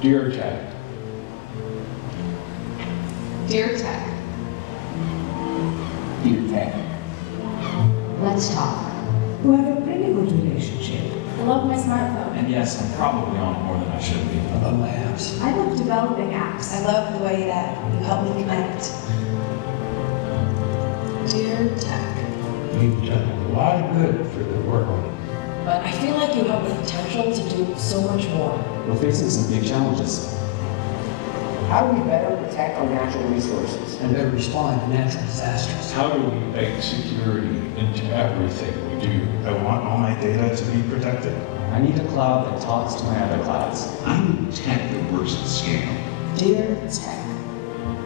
Dear Tech. Dear Tech. Dear Tech. Let's talk. We have a pretty good relationship. I love my smartphone. And yes, I'm probably on it more than I should be. I love my apps. I love developing apps. I love the way that you help me connect. Dear Tech. You've done a lot of good for the world. But I feel like you have the potential to do so much more. We're facing some big challenges. How do we better protect our natural resources? And better respond to natural disasters. How do we make security into everything we do? I want all my data to be protected. I need a cloud that talks to my other clouds. I need tech that works at scale. Dear Tech,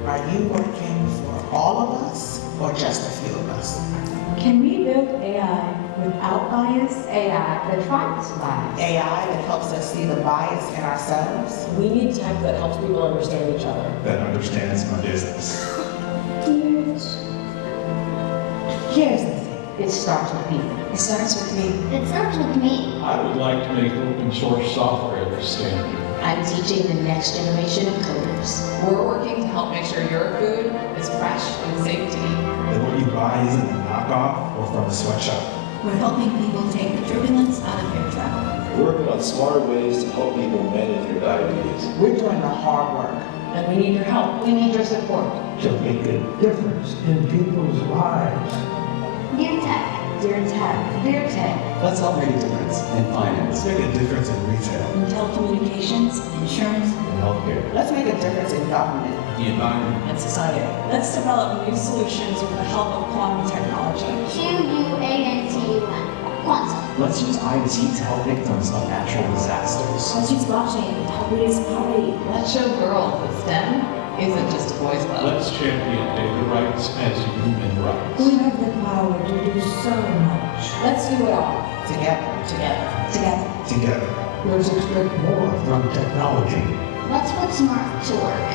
are you working for all of us or just a few of us? Can we build AI without bias? AI that fights bias. AI that helps us see the bias in ourselves? We need tech that helps people understand each other. That understands my business. Here's the thing. It starts with people. It starts with me. It starts with me. I would like to make open source software the standard. I'm teaching the next generation of coders. We're working to help make sure your food is fresh and safe to eat. That what you buy isn't a knockoff or from a sweatshop. We're helping people take the turbulence out of air travel. We're working on smarter ways to help people manage their diabetes. We're doing the hard work. And we need your help. We need your support. To make a difference in people's lives. Dear Tech. Dear Tech. Dear Tech. Let's help make a difference in finance. Let's make a difference in retail In telecommunications, insurance. and healthcare. Let's make a difference in government. The environment. And society. Let's develop new solutions with the help of quantum technology. Quantum. Quantum. Let's use IT to help victims of natural disasters. Let's use blockchain to help reduce poverty. Let's show girls that STEM isn't just a boys' club. Let's champion data rights as human rights. We have the power to do so much. Let's do it all. Together. Together. Together. Let's expect more from technology. Let's put smart to work.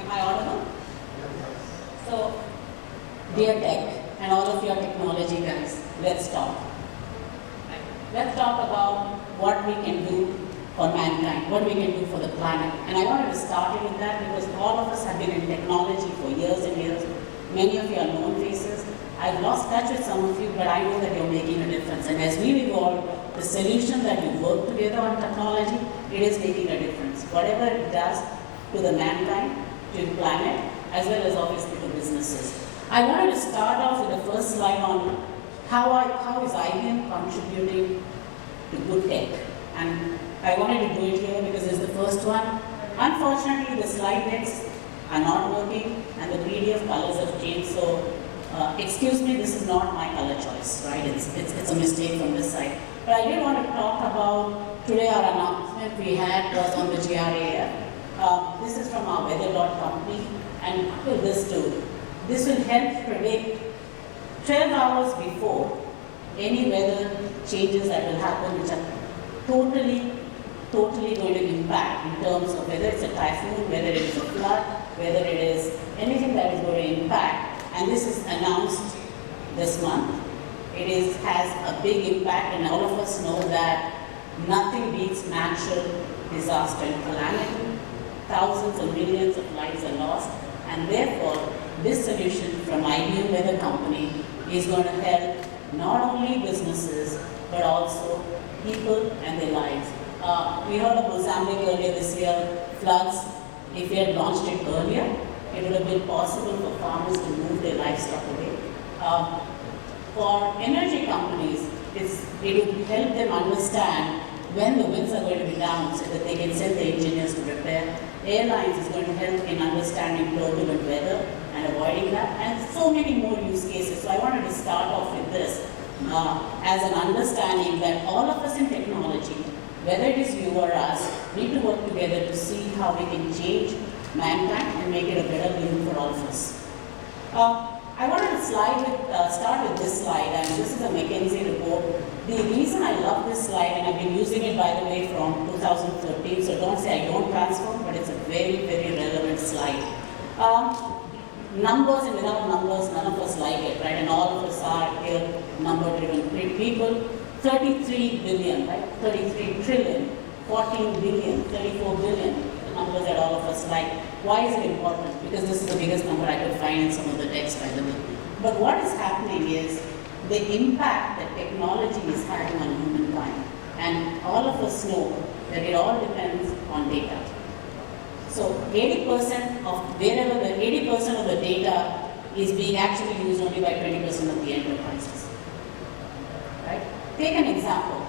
Am I audible? So, dear tech and all of your technology guys, let's talk. Let's talk about what we can do for mankind, what we can do for the planet. And I wanted to start with that because all of us have been in technology for years and years. Many of you are known faces. I've lost touch with some of you, but I know that you're making a difference. And as we evolve, the solution that we work together on technology, it is making a difference. Whatever it does to the mankind, to the planet, as well as obviously to businesses. I wanted to start off with the first slide on how is IBM contributing to good tech. And I wanted to do it here because it's the first one. Unfortunately, the slide decks are not working and the PDF colors have changed. So, excuse me, this is not my color choice, right? It's a mistake from this side. But I did want to talk about today our announcement we had was on the GRAF. This is from our weather.company, and with this too. This will help predict 12 hours before any weather changes that will happen, which are totally going to impact in terms of whether it's a typhoon, whether it is a flood, whether it is anything that is going to impact. And this is announced this month. It has a big impact, and all of us know that nothing beats natural disaster and calamity. Thousands and millions of lives are lost, and therefore this solution from IBM Weather Company is going to help not only businesses but also people and their lives. We heard of Mozambique earlier this year, floods. If we had launched it earlier, it would have been possible for farmers to move their livestock away. For energy companies, it would help them understand when the winds are going to be down so that they can send the engineers to repair. Airlines is going to help in understanding turbulent weather and avoiding that, and so many more use cases. So I wanted to start off with this as an understanding that all of us in technology, whether it is you or us, need to work together to see how we can change mankind and make it a better living for all of us. I wanted to start with this slide, and this is a McKinsey report. The reason I love this slide, and I've been using it by the way from 2013, so don't say I don't transform, but it's a very, very relevant slide. numbers, and without numbers, none of us like it, right? And all of us are here number-driven people. 33 billion, right? 33 trillion, 14 billion, 34 billion, the numbers that all of us like. Why is it important? Because this is the biggest number I could find in some of the text, by the way. But what is happening is the impact that technology is having on humankind. And all of us know that it all depends on data. So 80% of wherever the 80% of the data is being actually used only by 20% of the enterprises. Right? Take an example.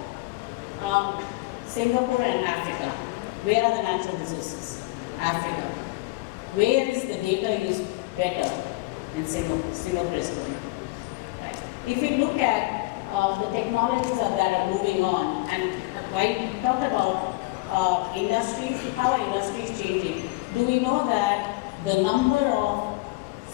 Singapore and Africa. Where are the natural resources? Africa. Where is the data used better? In Singapore. Singapore is going. Right? If you look at the technologies that are moving on, and while we talked about industries, how are industries changing? Do we know that the number of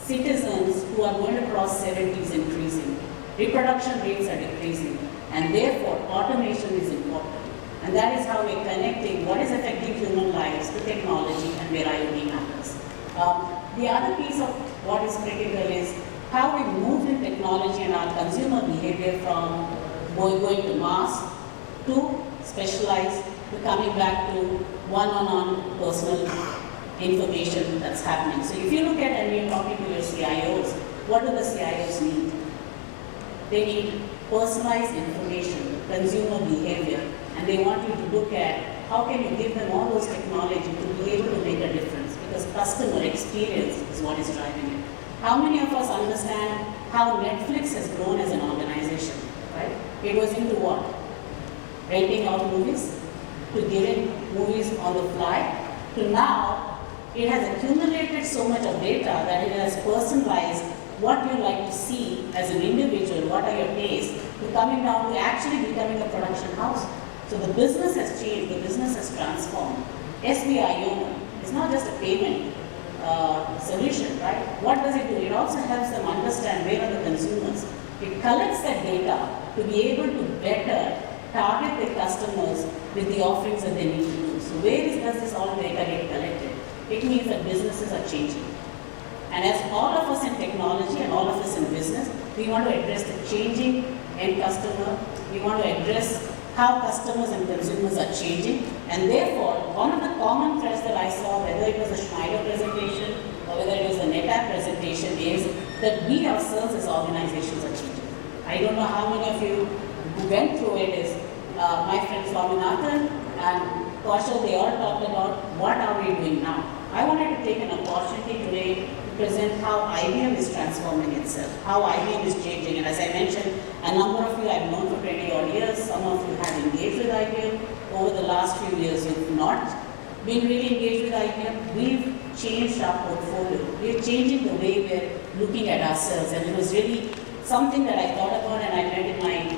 citizens who are going to cross 70 is increasing? Reproduction rates are decreasing, and therefore automation is important. And that is how we're connecting what is affecting human lives to technology and where IoT matters. The other piece of what is critical is how we move in technology and our consumer behavior from going to mass to specialized to coming back to one-on-one personal information that's happening. So if you look at and you're talking to your CIOs, what do the CIOs need? They need personalized information, consumer behavior, and they want you to look at how can you give them all those technology to be able to make a difference, because customer experience is what is driving it. How many of us understand how Netflix has grown as an organization, right? It was into what? Renting out movies, to giving movies on the fly, to now it has accumulated so much of data that it has personalized what you like to see as an individual, what are your tastes, to coming down to actually becoming a production house. So the business has changed, the business has transformed. SBI Yono is not just a payment solution, right? What does it do? It also helps them understand where are the consumers. It collects that data to be able to better target the customers with the offerings that they need to do. So where does this all data get collected? It means that businesses are changing. And as all of us in technology and all of us in business, we want to address the changing end customer. We want to address how customers and consumers are changing. And therefore, one of the common threads that I saw, whether it was a Schneider presentation or whether it was a NetApp presentation, is that we ourselves as organizations are changing. I don't know how many of you who went through it is my friend Swaminathan and Kaushal, they all talked about what are we doing now. I wanted to take an opportunity today to present how IBM is transforming itself, how IBM is changing. And as I mentioned, a number of you I've known for 20 odd years, some of you have engaged with IBM. Over the last few years, you've not been really engaged with IBM. We've changed our portfolio. We're changing the way we're looking at ourselves. And it was really something that I thought about, and I went in my,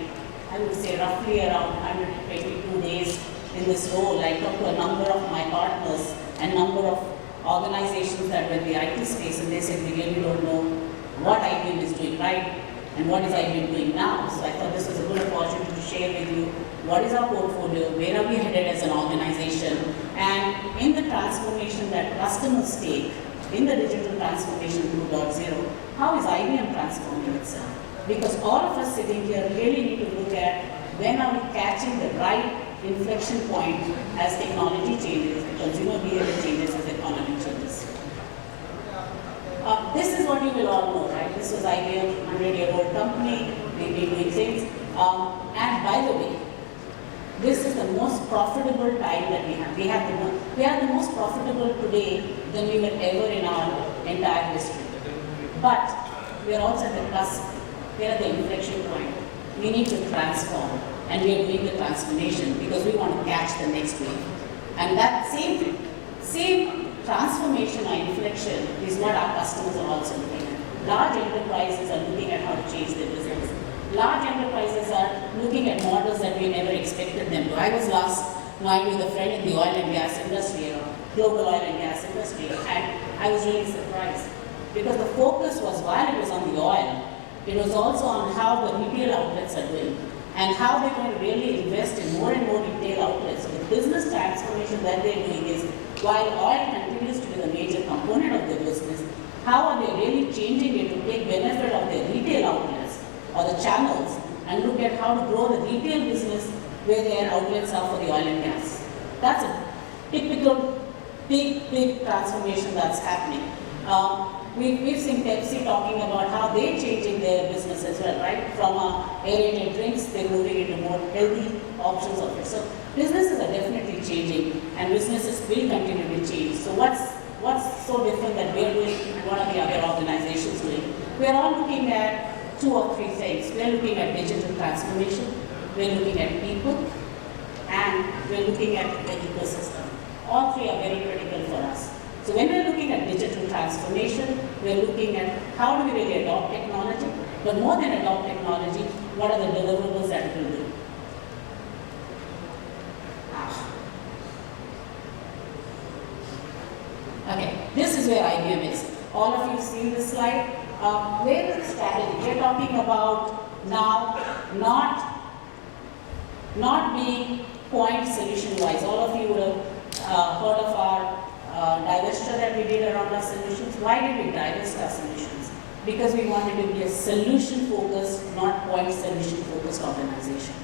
I would say roughly around 122 days in this role. I talked to a number of my partners and number of organizations that were in the IT space, and they said, we really don't know what IBM is doing right and what is IBM doing now. So I thought this was a good opportunity to share with you what is our portfolio, where are we headed as an organization, and in the transformation that customers take, in the digital transformation 2.0, how is IBM transforming itself? Because all of us sitting here really need to look at when are we catching the right inflection point as technology changes, consumer behavior changes, as the economy changes. This is what you will all know, right? This was IBM, 100-year-old company, we've been doing things. And by the way, this is the most profitable time that we have. We are the most profitable today than we were ever in our entire history. But we are also at the cusp. We are at the inflection point. We need to transform. And we are doing the transformation because we want to catch the next wave. And that same transformation or inflection is what our customers are also looking at. Large enterprises are looking at how to change their business. Large enterprises are looking at models that we never expected them to. I was last night with a friend in the oil and gas industry, global oil and gas industry, and I was really surprised because the focus was, while it was on the oil, it was also on how the retail outlets are doing and how they're going to really invest in more and more retail outlets. So the business transformation that they're doing is, while oil continues to be the major component of the business, how are they really changing it to take benefit of their retail outlets or the channels and look at how to grow the retail business where their outlets are for the oil and gas. That's a typical big transformation that's happening. We've seen Pepsi talking about how they're changing their business as well, right? From aerated drinks, they're moving into more healthy options of it. So businesses are definitely changing, and businesses will continue to change. So what's so different that we're doing and what are the other organizations doing? We're all looking at 2 or 3 things. We're looking at digital transformation, we're looking at people, and we're looking at the ecosystem. All 3 are very critical for us. So when we're looking at digital transformation, we're looking at how do we really adopt technology, but more than adopt technology, what are the deliverables that it will do? Okay, this is where IBM is. All of you have seen this slide. Where is the strategy? We're talking about now not being point solution wise. All of you would have heard of our divestiture that we did around our solutions. Why did we divest our solutions? Because we wanted to be a solution focused, not point solution focused organization.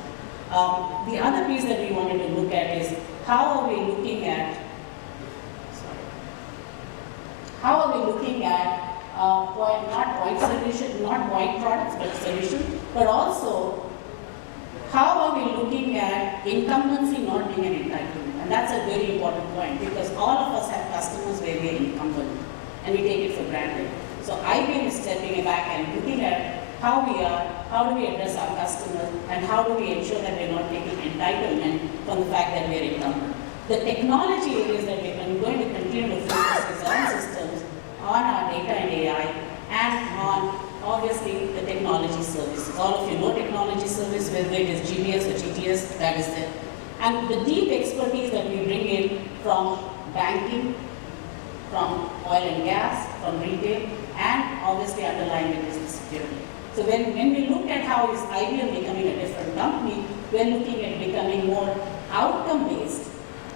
The other piece that we wanted to look at is how are we looking at not point solution, not point products, but solution, but also how are we looking at incumbency not being an entitlement? And that's a very important point because all of us have customers where we are incumbent and we take it for granted. So IBM is stepping back and looking at how we are, how do we address our customers, and how do we ensure that we're not taking entitlement from the fact that we're incumbent. The technology areas that we're going to continue to focus is on systems, on our data and AI, and on obviously the technology services. All of you know technology service, whether it is GBS or GTS, that is it. And the deep expertise that we bring in from banking, from oil and gas, from retail, and obviously underlying it is the security. So when we look at how is IBM becoming a different company, we're looking at becoming more outcome-based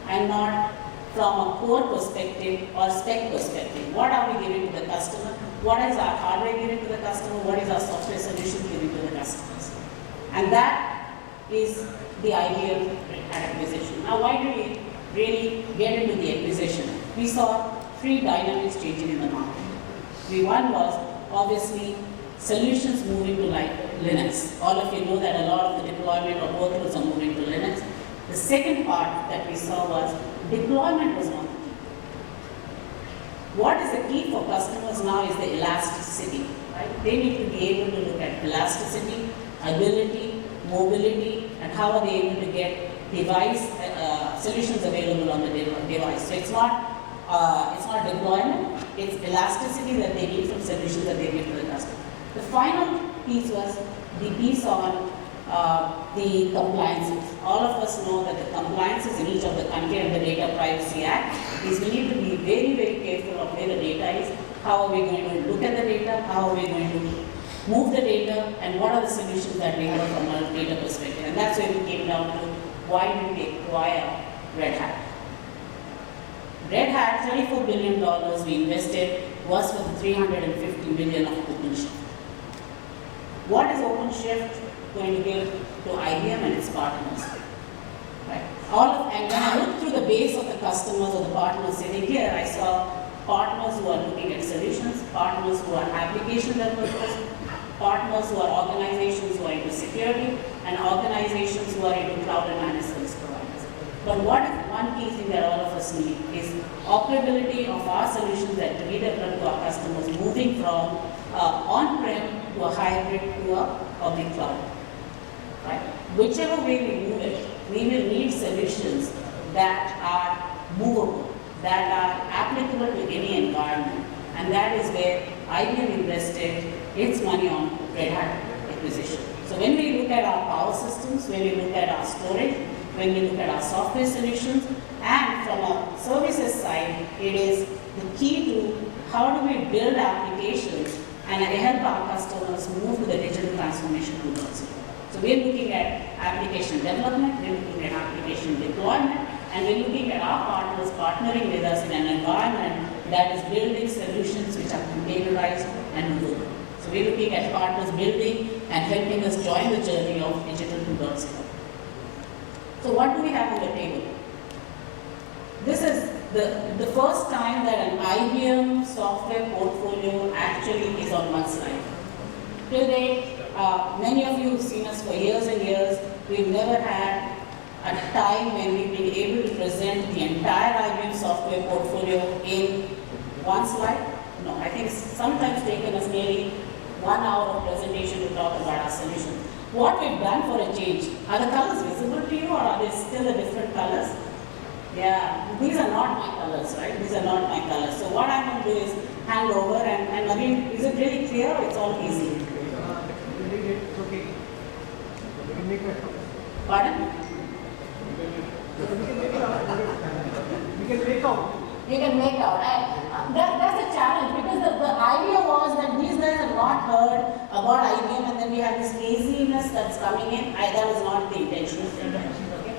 and not from a core perspective or spec perspective. What are we giving to the customer? What is our hardware giving to the customer? What is our software solution giving to the customers? And that is the idea of acquisition. Now, why do we really get into the acquisition? We saw 3 dynamics changing in the market. One was obviously solutions moving to Linux. All of you know that a lot of the deployment of workloads are moving to Linux. The second part that we saw was deployment was not the key. What is the key for customers now is the elasticity. Right? They need to be able to look at elasticity, ability, mobility, and how are they able to get device solutions available on the device. So it's not deployment, it's elasticity that they need from solutions that they give to the customer. The final piece was the piece on the compliances. All of us know that the compliances in each of the country and the Data Privacy Act is we need to be very, very careful of where the data is, how are we going to look at the data, how are we going to move the data, and what are the solutions that we have from a data perspective. And that's where we came down to why did we acquire Red Hat. Red Hat, $34 billion we invested was for the $350 million of OpenShift. What is OpenShift going to give to IBM and its partners? Right? And when I looked through the base of the customers or the partners sitting here, I saw partners who are looking at solutions, partners who are application developers, partners who are organizations who are into security, and organizations who are into cloud and managed service providers. But one key thing that all of us need is operability of our solutions that we develop to our customers, moving from on-prem to a hybrid to a public cloud. Right? Whichever way we move it, we will need solutions that are movable, that are applicable to any environment. And that is where IBM invested its money on Red Hat acquisition. So when we look at our power systems, when we look at our storage, when we look at our software solutions, and from a services side, it is the key to how do we build applications and help our customers move to the digital transformation 2.0. So we're looking at application development, we're looking at application deployment, and we're looking at our partners partnering with us in an environment that is building solutions which are containerized and movable. So we're looking at partners building and helping us join the journey of digital 2.0. So what do we have on the table? This is the first time that an IBM software portfolio actually is on one slide. Today, many of you have seen us for years and years. We've never had a time when we've been able to present the entire IBM software portfolio in one slide. No, I think it's sometimes taken us nearly 1 hour of presentation to talk about our solution. What we've done for a change, are the colors visible to you or are they still the different colors? Yeah, these are not my colors, right? These are not my colors. So what I'm going to do is hand over and again, is it really clear or it's all easy? Pardon? You can make out. That's a challenge because the idea was that these guys have not heard about IBM and then we have this laziness that's coming in. That was not the intention. Okay?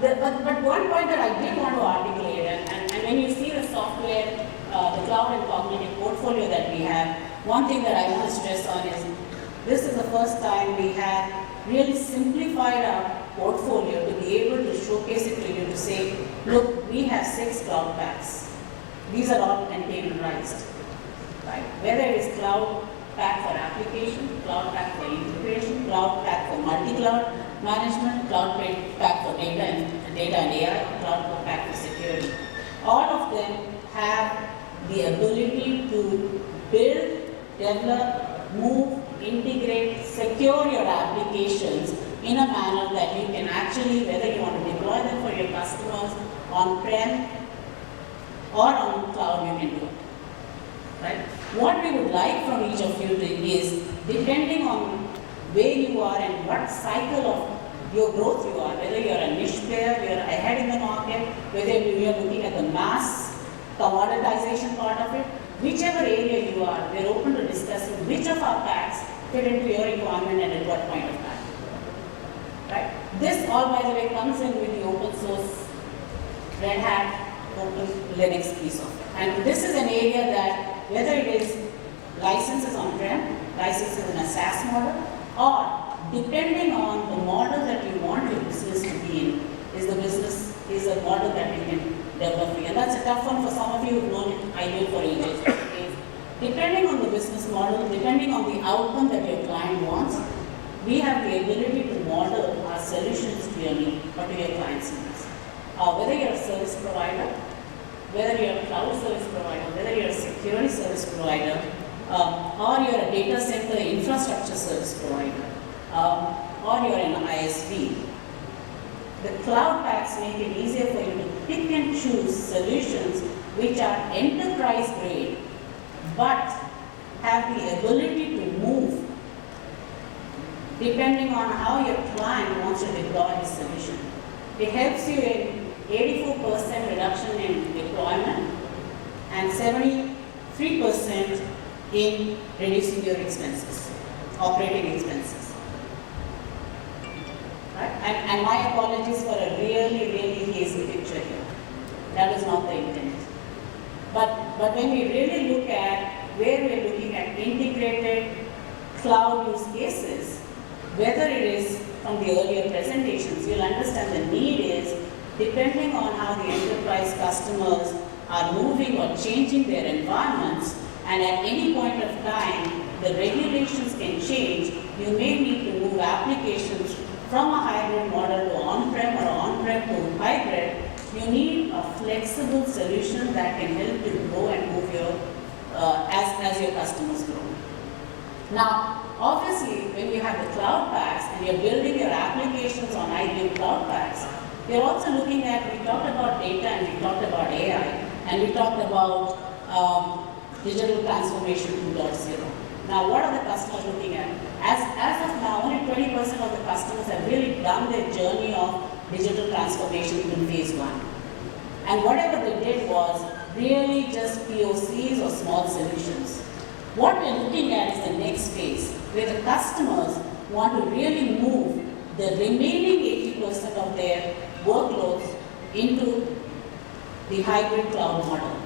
But one point that I did want to articulate, and when you see the software, the cloud and cognitive portfolio that we have, one thing that I want to stress on is this is the first time we have really simplified our portfolio to be able to showcase it to you to say, look, we have 6 cloud packs. These are all containerized, right? Whether it is cloud pack for application, cloud pack for integration, cloud pack for multi-cloud management, cloud pack for data and AI, cloud pack for security. All of them have the ability to build, develop, move, integrate, secure your applications in a manner that you can actually, whether you want to deploy them for your customers on-prem or on cloud, you can do it. Right? What we would like from each of you is, depending on where you are and what cycle of your growth you are, whether you're a niche player, you're ahead in the market, whether you're looking at the mass commoditization part of it, whichever area you are, we're open to discussing which of our packs fit into your requirement and at what point of time. Right? This all, by the way, comes in with the open source Red Hat open Linux piece of it. And this is an area that, whether it is licenses on-prem, licenses in a SaaS model, or depending on the model that you want your business to be in, is a model that you can develop. And that's a tough one for some of you who've known IBM for ages. Depending on the business model, depending on the outcome that your client wants, we have the ability to model our solutions to your need or to your client's needs. Whether you're a service provider, whether you're a cloud service provider, whether you're a security service provider, or you're a data center infrastructure service provider, or you're an ISV, the cloud packs make it easier for you to pick and choose solutions which are enterprise grade, but have the ability to move depending on how your client wants to deploy his solution. It helps you in 84% reduction in deployment and 73% in reducing your expenses, operating expenses. Right? And my apologies for a really hazy picture here. That is not the intent. But when we really look at where we're looking at integrated cloud use cases, whether it is from the earlier presentations, you'll understand the need is depending on how the enterprise customers are moving or changing their environments, and at any point of time, the regulations can change. You may need to move applications from a hybrid model to on-prem or on-prem to hybrid. You need a flexible solution that can help you grow and move your, as your customers grow. Now, obviously, when you have the cloud packs and you're building your applications on IBM cloud packs, you're also looking at, we talked about data and we talked about AI, and we talked about digital transformation 2.0. Now, what are the customers looking at? As of now, only 20% of the customers have really done their journey of digital transformation in phase 1. And whatever they did was really just POCs or small solutions. What we're looking at is the next phase, where the customers want to really move the remaining 80% of their workloads into the hybrid cloud model.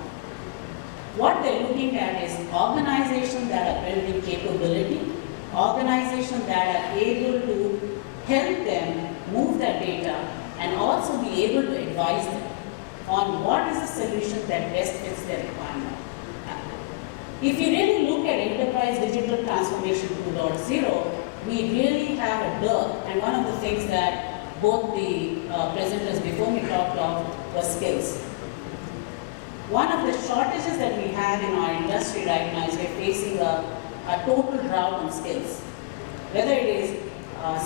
What they're looking at is organizations that are building capability, organizations that are able to help them move their data and also be able to advise them on what is the solution that best fits their requirement. If you really look at enterprise digital transformation 2.0, we really have a dearth, and one of the things that both the presenters before me talked of was skills. One of the shortages that we have in our industry right now is we're facing a total drought on skills. Whether it is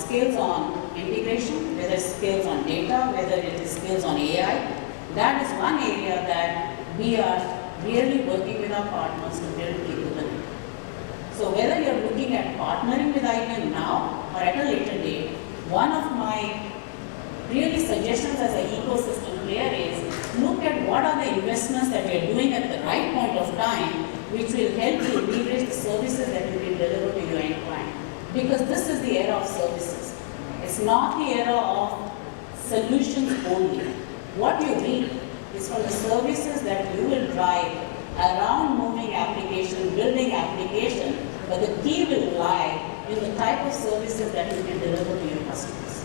skills on integration, whether it's skills on data, whether it is skills on AI, that is one area that we are really working with our partners to build capability. So whether you're looking at partnering with IBM now or at a later date, one of my really suggestions as an ecosystem player is look at what are the investments that we are doing at the right point of time, which will help you leverage the services that you can deliver to your end client. Because this is the era of services. It's not the era of solutions only. What you need is from the services that you will drive around moving application, building application, but the key will lie in the type of services that you can deliver to your customers.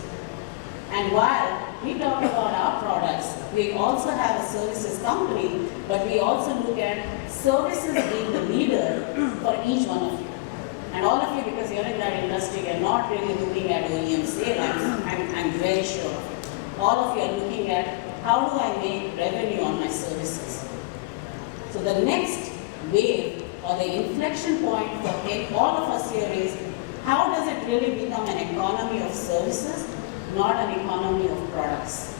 And while we talk about our products, we also have a services company, but we also look at services being the leader for each one of you. And all of you, because you're in that industry, are not really looking at OEM sales, I'm very sure. All of you are looking at how do I make revenue on my services. So the next wave or the inflection point for all of us here is how does it really become an economy of services, not an economy of products?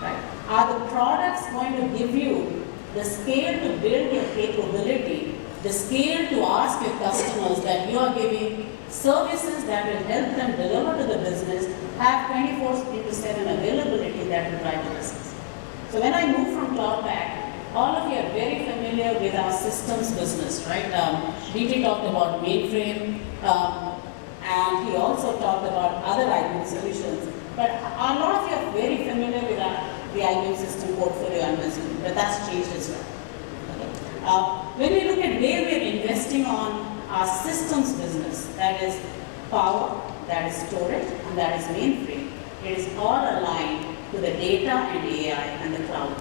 Right? Are the products going to give you the scale to build your capability, the scale to ask your customers that you are giving services that will help them deliver to the business, have 24/7 availability that will drive the business? So when I move from CloudPack, all of you are very familiar with our systems business, right? DT talked about mainframe, and he also talked about other IBM solutions. But a lot of you are very familiar with the IBM system portfolio, I'm assuming, but that's changed as well. Okay. When we look at where we're investing on our systems business, that is power, that is storage, and that is mainframe, it is all aligned to the data and AI and the cloud.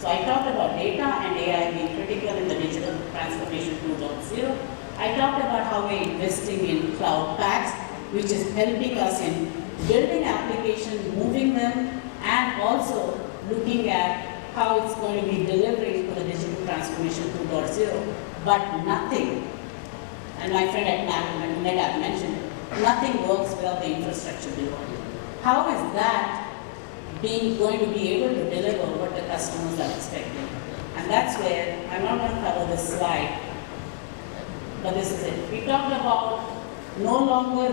So I talked about data and AI being critical in the digital transformation 2.0. I talked about how we're investing in cloud packs, which is helping us in building applications, moving them, and also looking at how it's going to be delivering for the digital transformation 2.0. But nothing, and my friend at NetApp mentioned it, nothing works without the infrastructure below. How is that going to be able to deliver what the customers are expecting? And that's where, I'm not going to cover this slide, but this is it. We talked about no longer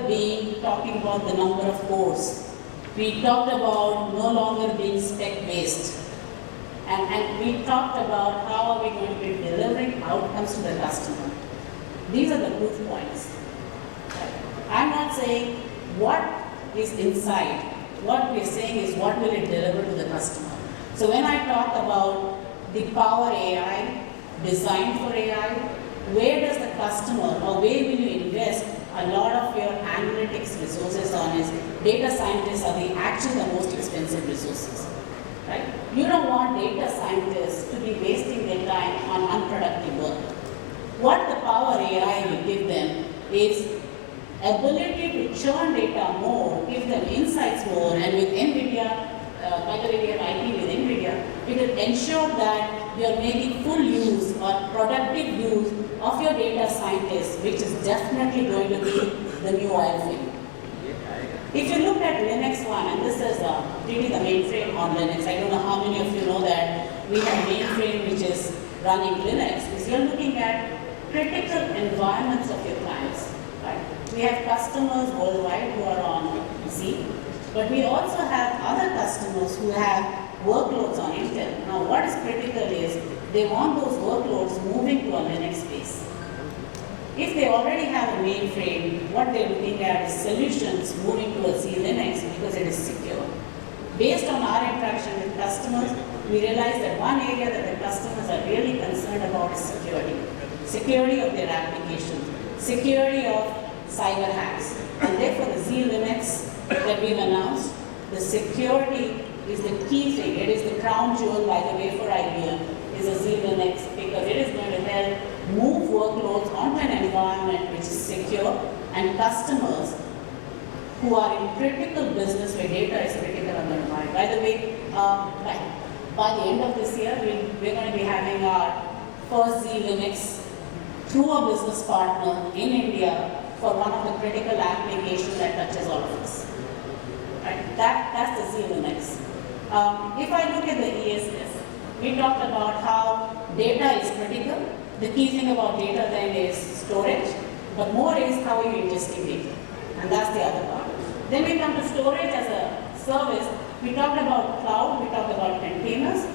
talking about the number of cores. We talked about no longer being spec-based. And we talked about how are we going to be delivering outcomes to the customer. These are the proof points. I'm not saying what is inside. What we're saying is what will it deliver to the customer. So when I talk about the power AI, design for AI, where does the customer or where will you invest a lot of your analytics resources on is data scientists are actually the most expensive resources. Right? You don't want data scientists to be wasting their time on unproductive work. What the power AI will give them is ability to churn data more, give them insights more, and with NVIDIA, by the way we have IP with NVIDIA, it will ensure that you are making full use or productive use of your data scientists, which is definitely going to be the new oil thing. If you look at Linux one, and this is really the mainframe on Linux, I don't know how many of you know that we have mainframe which is running Linux, is you're looking at critical environments of your clients. Right? We have customers worldwide who are on Z, but we also have other customers who have workloads on Intel. Now what is critical is they want those workloads moving to a Linux space. If they already have a mainframe, what they're looking at is solutions moving to a Z Linux because it is secure. based on our interaction with customers, we realized that one area that the customers are really concerned about is security. Security of their applications, security of cyber hacks. And therefore the Z-Linux that we've announced, the security is the key thing. It is the crown jewel, by the way, for IBM, is a Z-Linux, because it is going to help move workloads onto an environment which is secure, and customers who are in critical business where data is critical are going to buy. By the way, by the end of this year, we're going to be having our first Z-Linux through a business partner in India for one of the critical applications that touches all of us. Right? That's the Z-Linux. If I look at the ESS, we talked about how data is critical. The key thing about data then is storage, but more is how you ingesting data, and that's the other part. Then we come to storage as a service. We talked about cloud, we talked about containers,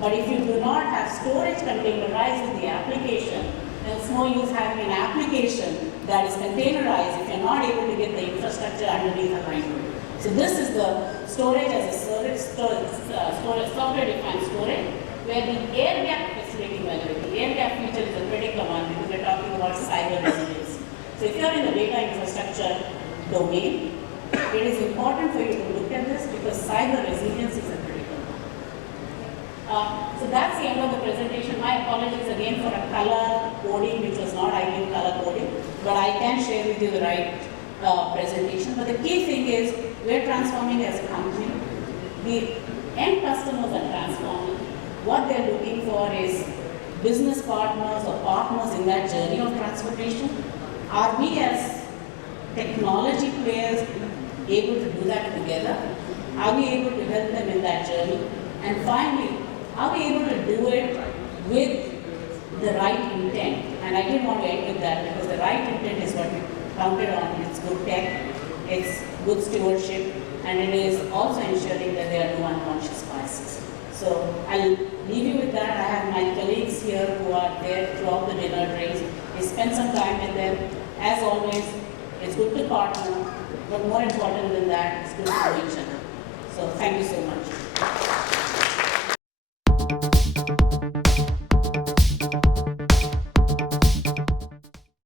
but if you do not have storage containerized in the application, then it's no use having an application that is containerized if you're not able to get the infrastructure underneath aligned to it. So this is the storage as a service, software-defined storage, where the air gap facility, by the way, the air gap feature is a critical one because we're talking about cyber resilience. So if you're in the data infrastructure domain, it is important for you to look at this because cyber resilience is a critical one. So that's the end of the presentation. My apologies again for a color coding which was not IBM color coding, but I can share with you the right presentation. But the key thing is we're transforming as a company. The end customers are transforming. What they're looking for is business partners or partners in that journey of transformation. Are we as technology players able to do that together? Are we able to help them in that journey? And finally, are we able to do it with the right intent? And I didn't want to end with that because the right intent is what we counted on. It's good tech, it's good stewardship, and it is also ensuring that there are no unconscious biases. So I'll leave you with that. I have my colleagues here who are there throughout the dinner drinks. We spend some time with them. As always, it's good to partner, but more important than that, it's good to know each other. So thank you so much.